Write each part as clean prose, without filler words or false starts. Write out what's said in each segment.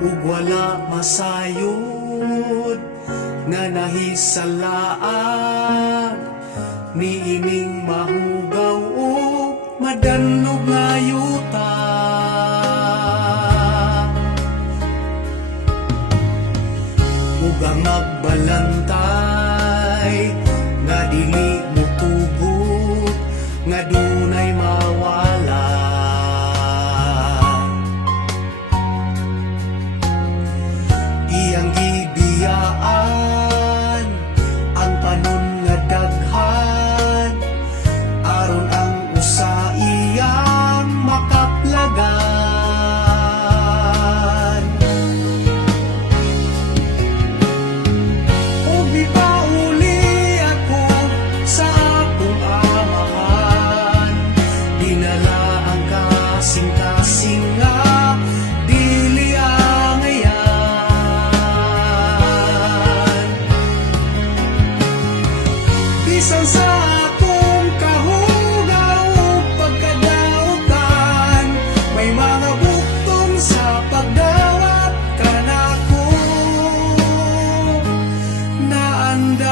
ug wala masayod nga nahisalaag, niining mahugaw ug madanlog nga yuta. Ug ang magbalantay nga dili mo tugot, nga dunay mawala. Iyang gibiyaan ang panon nga daghan, aron ang usa iyang makaplagan. O gipauli ako sa akong amahan, dinala ang kasing-kasing nga dili angayan. Bisan sa akong kahugaw ug pagkadautan, may mga bukton sa pagdawat kanako naandam.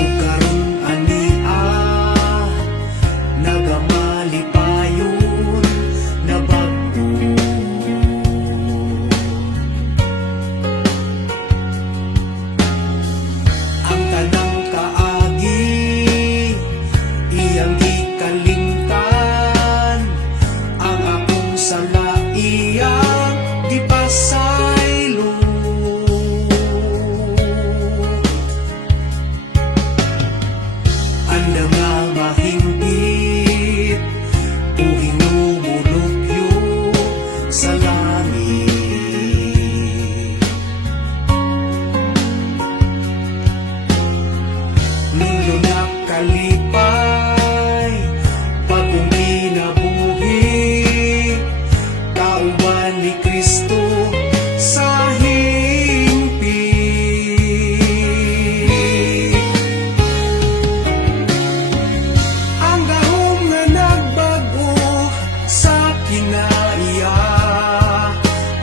Ug karon ania nagamalipayon na bag-o. Ang tanang kaagi iyang gikalingtan, ang akong sala iyang gipasaylo. Anda nga mahingpit o hinumulupyo sa langit. Nulo na kalipay bagong kinabuhi, kauban ni Kristo sa hingpit. Ang gahom nga nagbag-o sa kinaiya,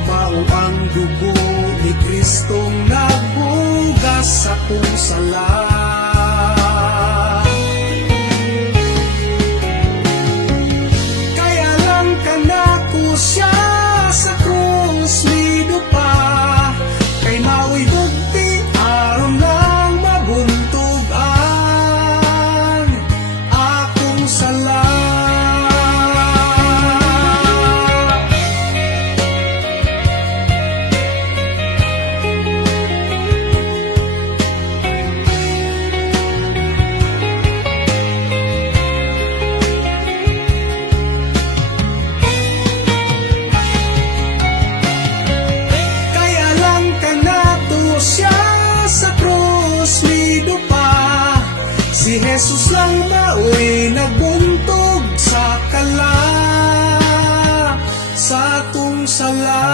mao ang dugo ni Kristong naghugas sa kong sala. Kaya lang kanako siya sa krus midupa, kay mao'y bugti aron lang mabuntog ang akong sala. Kaya lang kanato siya sa krus midupa, si Jesus lang mao'y nagbuntog sa kala sa atong sala.